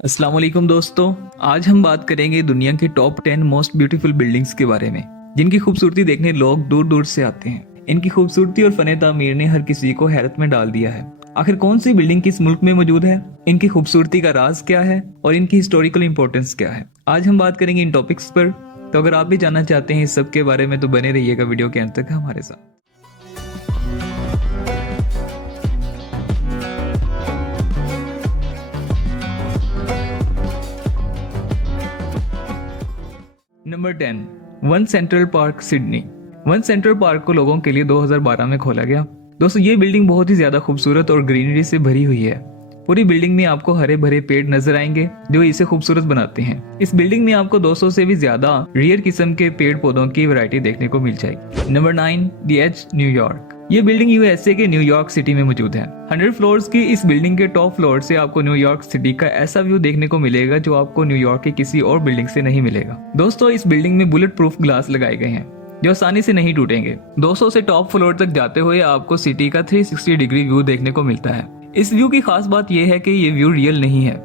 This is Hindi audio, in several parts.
अस्सलाम वालेकुम दोस्तों। आज हम बात करेंगे दुनिया के टॉप 10 मोस्ट ब्यूटीफुल बिल्डिंग्स के बारे में, जिनकी खूबसूरती देखने लोग दूर दूर से आते हैं। इनकी खूबसूरती और फने तामीर ने हर किसी को हैरत में डाल दिया है। आखिर कौन सी बिल्डिंग किस मुल्क में मौजूद है, इनकी खूबसूरती का राज क्या है और इनकी हिस्टोरिकल इंपॉर्टेंस क्या है, आज हम बात करेंगे इन टॉपिक्स पर। तो अगर आप भी जानना चाहते हैं इस सब के बारे में तो बने रहिएगा वीडियो के अंत तक हमारे साथ। Number 10, one central park Sydney. One central park को लोगों के लिए 2012 में खोला गया। दोस्तों ये बिल्डिंग बहुत ही ज्यादा खूबसूरत और ग्रीनरी से भरी हुई है। पूरी बिल्डिंग में आपको हरे भरे पेड़ नजर आएंगे जो इसे खूबसूरत बनाते हैं। इस बिल्डिंग में आपको 200 से भी ज्यादा रेयर किस्म के पेड़ पौधों की वैरायटी देखने को मिल जाएगी। Number 9, the Edge, New York. ये बिल्डिंग यूएसए के न्यूयॉर्क सिटी में मौजूद है। 100 फ्लोर्स की इस बिल्डिंग के टॉप फ्लोर से आपको न्यूयॉर्क सिटी का ऐसा व्यू देखने को मिलेगा जो आपको न्यूयॉर्क की किसी और बिल्डिंग से नहीं मिलेगा। दोस्तों इस बिल्डिंग में बुलेट प्रूफ ग्लास लगाए गए हैं जो आसानी से नहीं टूटेंगे। 200 से टॉप फ्लोर तक जाते हुए आपको सिटी का 360 डिग्री व्यू देखने को मिलता है। इस व्यू की खास बात यह है कि ये व्यू रियल नहीं है,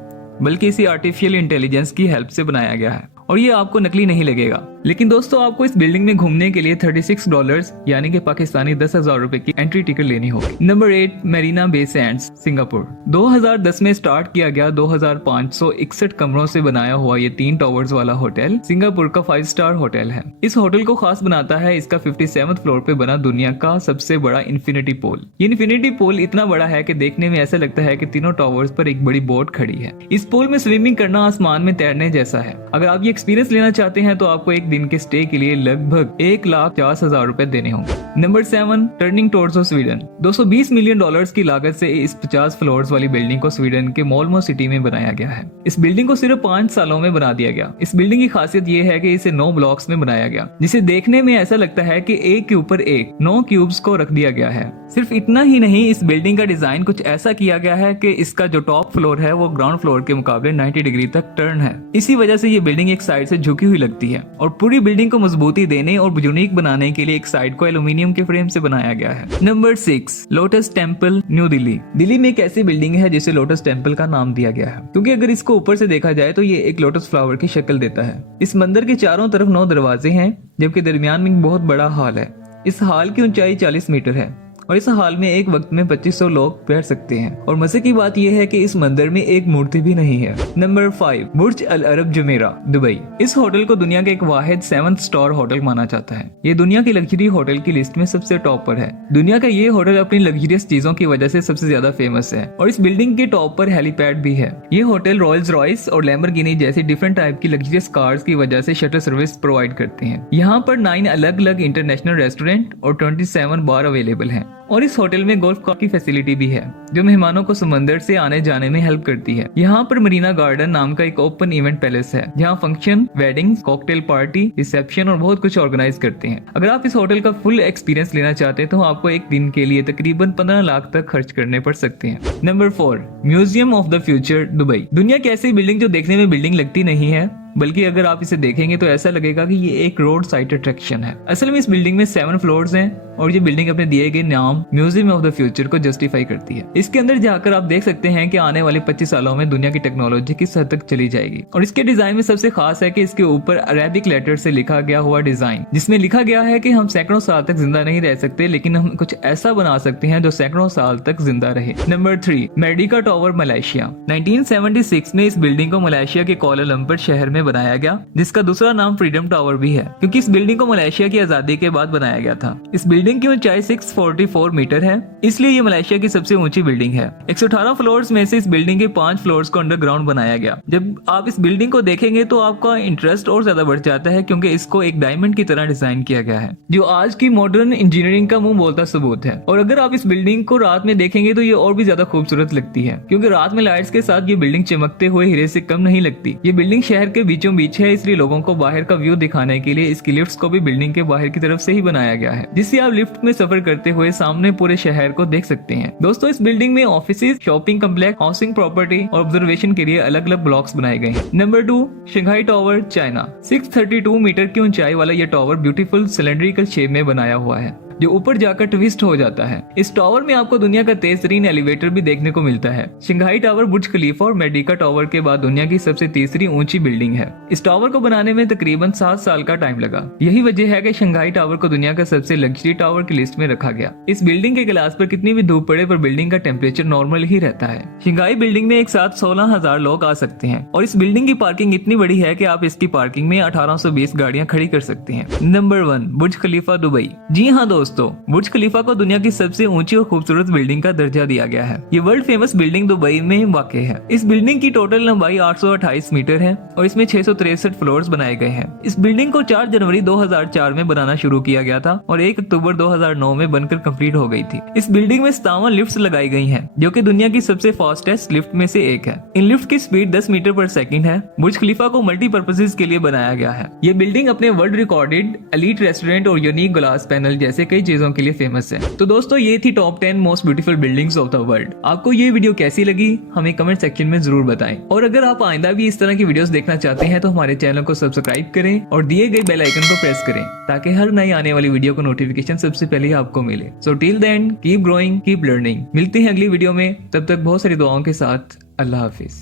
बल्कि इसे आर्टिफिशियल इंटेलिजेंस की हेल्प से बनाया गया है और ये आपको नकली नहीं लगेगा। लेकिन दोस्तों आपको इस बिल्डिंग में घूमने के लिए $36 यानी कि पाकिस्तानी 10,000 रुपए की एंट्री टिकट लेनी होगी। Number 8, Marina Bay Sands, Singapore. 2010 में स्टार्ट किया गया 2561 कमरों से बनाया हुआ ये 3 टावर्स वाला होटल सिंगापुर का 5 स्टार होटल है। इस होटल को खास बनाता है इसका 57th फ्लोर पे बना दुनिया का सबसे बड़ा इन्फिनिटी पोल। ये इन्फिनिटी पोल इतना बड़ा है कि देखने में ऐसा लगता है कि तीनों टावर्स पर एक बड़ी बोट खड़ी है। इस पोल में स्विमिंग करना आसमान में तैरने जैसा है। अगर आप ये एक्सपीरियंस लेना चाहते हैं तो आपको एक दिन के स्टे के लिए लगभग 1,50,000 रुपए देने होंगे। Number 7, turning towards of Sweden. $220 million की लागत से इस 50 फ्लोर्स वाली बिल्डिंग को स्वीडन के मोल्मो सिटी में बनाया गया है। इस बिल्डिंग को सिर्फ 5 सालों में बना दिया गया। इस बिल्डिंग की खासियत ये है कि इसे 9 ब्लॉक्स में बनाया गया, जिसे देखने में ऐसा लगता है कि एक के ऊपर एक 9 क्यूब्स को रख दिया गया है। सिर्फ इतना ही नहीं, इस बिल्डिंग का डिजाइन कुछ ऐसा किया गया है कि इसका जो टॉप फ्लोर है वो ग्राउंड फ्लोर के मुकाबले 90 डिग्री तक टर्न है। इसी वजह से ये बिल्डिंग एक साइड से झुकी हुई लगती है और पूरी बिल्डिंग को मजबूती देने और यूनिक बनाने के लिए एक साइड को एल्यूमिनियम के फ्रेम से बनाया गया है। Number 6, lotus temple, new Delhi. Delhi में एक ऐसी बिल्डिंग है जिसे लोटस टेम्पल का नाम दिया गया है क्योंकि अगर इसको ऊपर से देखा जाए तो ये एक लोटस फ्लावर की शक्ल देता है। इस मंदिर के चारों तरफ 9 दरवाजे हैं जबकि दरमियान में एक बहुत बड़ा हॉल है। इस हॉल की ऊंचाई 40 मीटर है और इस हॉल में एक वक्त में 2500 लोग बैठ सकते हैं। और मजे की बात यह है कि इस मंदिर में एक मूर्ति भी नहीं है। नंबर 5, बुर्ज अल अरब जुमेरा, दुबई। इस होटल को दुनिया का एक वाहिद 7th स्टार होटल माना जाता है। ये दुनिया की लग्जरी होटल की लिस्ट में सबसे टॉप पर है। दुनिया का ये होटल अपनी लग्जरियस चीजों की वजह से सबसे ज्यादा फेमस है और इस बिल्डिंग के टॉप पर हेलीपैड भी है। ये होटल रॉयल्स रॉयस और लैम्बोर्गिनी जैसी डिफरेंट टाइप की लग्जरियस कार्स की वजह से शटल सर्विस प्रोवाइड करते हैं। यहाँ पर 9 अलग अलग इंटरनेशनल रेस्टोरेंट और 27 बार अवेलेबल हैं और इस होटल में गोल्फ की फैसिलिटी भी है जो मेहमानों को समंदर से आने जाने में हेल्प करती है। यहाँ पर मरीना गार्डन नाम का एक ओपन इवेंट पैलेस है जहाँ function, weddings, cocktail party, reception और बहुत कुछ ऑर्गेनाइज करते हैं। अगर आप इस होटल का फुल एक्सपीरियंस लेना चाहते हैं तो आपको एक दिन के लिए तकरीबन 15 लाख तक खर्च करने पड़ सकते हैं। Number 4, museum of the future, Dubai. दुनिया की ऐसी बिल्डिंग जो देखने में बिल्डिंग लगती नहीं है, बल्कि अगर आप इसे देखेंगे तो ऐसा लगेगा कि ये एक रोड साइड अट्रैक्शन है। असल में इस बिल्डिंग में 7 फ्लोर्स हैं और ये बिल्डिंग अपने दिए गए नाम म्यूजियम ऑफ द फ्यूचर को जस्टिफाई करती है। इसके अंदर जाकर आप देख सकते हैं कि आने वाले 25 सालों में दुनिया की टेक्नोलॉजी किस हद तक चली जाएगी। और इसके डिजाइन में सबसे खास है कि इसके ऊपर अरेबिक लेटर से लिखा गया हुआ डिजाइन, जिसमें लिखा गया है कि हम सैकड़ों साल तक जिंदा नहीं रह सकते, लेकिन हम कुछ ऐसा बना सकते हैं जो सैकड़ों साल तक जिंदा रहे। Number 3, Medica tower, Malaysia. 1976 में इस बिल्डिंग को मलेशिया के कोलालंपुर शहर में बनाया गया, जिसका दूसरा नाम फ्रीडम टावर भी है क्योंकि इस बिल्डिंग को मलेशिया की आजादी के बाद बनाया गया था। इस बिल्डिंग की ऊंचाई 644 मीटर है, इसलिए ये मलेशिया की सबसे ऊंची बिल्डिंग है। 118 फ्लोर्स में से इस बिल्डिंग के 5 फ्लोर्स को अंडरग्राउंड बनाया गया। जब आप इस बिल्डिंग को देखेंगे तो आपका इंटरेस्ट और ज्यादा बढ़ जाता है क्योंकि इसको एक डायमंड की तरह डिजाइन किया गया है जो आज की मॉडर्न इंजीनियरिंग का मुंह बोलता सबूत है। और अगर आप इस बिल्डिंग को रात में देखेंगे तो ये और भी ज्यादा खूबसूरत लगती है क्योंकि रात में लाइट्स के साथ ये बिल्डिंग चमकते हुए हीरे से कम नहीं लगती। ये बिल्डिंग शहर के बीचों बीच है, इसलिए लोगों को बाहर का व्यू दिखाने के लिए इसकी लिफ्ट्स को भी बिल्डिंग के बाहर की तरफ से ही बनाया गया है, जिससे आप लिफ्ट में सफर करते हुए सामने पूरे शहर को देख सकते हैं। दोस्तों इस बिल्डिंग में offices, shopping complex, housing property और ऑब्जर्वेशन के लिए अलग अलग ब्लॉक्स बनाए गए हैं। Number 2, Shanghai tower, China. 632 metre की ऊंचाई वाला यह टावर ब्यूटीफुल सिलेंड्रिकल शेप में बनाया हुआ है। जो ऊपर जाकर ट्विस्ट हो जाता है। इस टावर में आपको दुनिया का तेज तरीन एलिवेटर भी देखने को मिलता है। शंघाई टावर बुर्ज खलीफा और मेडिका टावर के बाद दुनिया की सबसे तीसरी ऊंची बिल्डिंग है। इस टावर को बनाने में तकरीबन 7 साल का टाइम लगा। यही वजह है कि शंघाई टावर को दुनिया का सबसे लग्जरी टावर की लिस्ट में रखा गया। इस बिल्डिंग के गिलास पर कितनी भी धूप पड़े पर बिल्डिंग का टेम्परेचर नॉर्मल ही रहता है। शंघाई बिल्डिंग में एक साथ 16,000 लोग आ सकते हैं और इस बिल्डिंग की पार्किंग इतनी बड़ी है कि आप इसकी पार्किंग में 1820 गाड़ियां खड़ी कर सकते हैं। नंबर 1, बुर्ज खलीफा दुबई। जी हाँ दोस्तों, बुर्ज खलीफा को दुनिया की सबसे ऊंची और खूबसूरत बिल्डिंग का दर्जा दिया गया है। ये वर्ल्ड फेमस बिल्डिंग दुबई में वाक़ है। इस बिल्डिंग की टोटल लंबाई 828 मीटर है और इसमें 663 फ्लोर्स बनाए गए हैं। इस बिल्डिंग को 4 जनवरी 2004 में बनाना शुरू किया गया था और 1 अक्टूबर 2009 में बनकर कंप्लीट हो गई थी। इस बिल्डिंग में 57 लिफ्ट्स लगाई गई हैं, जो कि दुनिया की सबसे फास्टेस्ट लिफ्ट में से एक है। इन लिफ्ट की स्पीड 10 मीटर पर सेकंड है। बुर्ज खलीफा को मल्टीपर्पसेस के लिए बनाया गया है। ये बिल्डिंग अपने वर्ल्ड रिकॉर्डेड एलीट रेस्टोरेंट और यूनिक ग्लास पैनल जैसे कई चीजों के लिए फेमस है। तो दोस्तों, ये थी top 10 most beautiful buildings of the world. आपको ये वीडियो कैसी लगी हमें कमेंट सेक्शन में जरूर बताएं। और अगर आप आइंदा भी इस तरह की वीडियोस देखना चाहते हैं तो हमारे चैनल को सब्सक्राइब करें और दिए गए बेल आइकन को प्रेस करें ताकि हर नई आने वाली वीडियो को नोटिफिकेशन सबसे पहले आपको मिले। So till then keep growing, keep learning. मिलते हैं अगली वीडियो में, तब तक बहुत सारी दुआओं के साथ। अल्लाह हाफिज।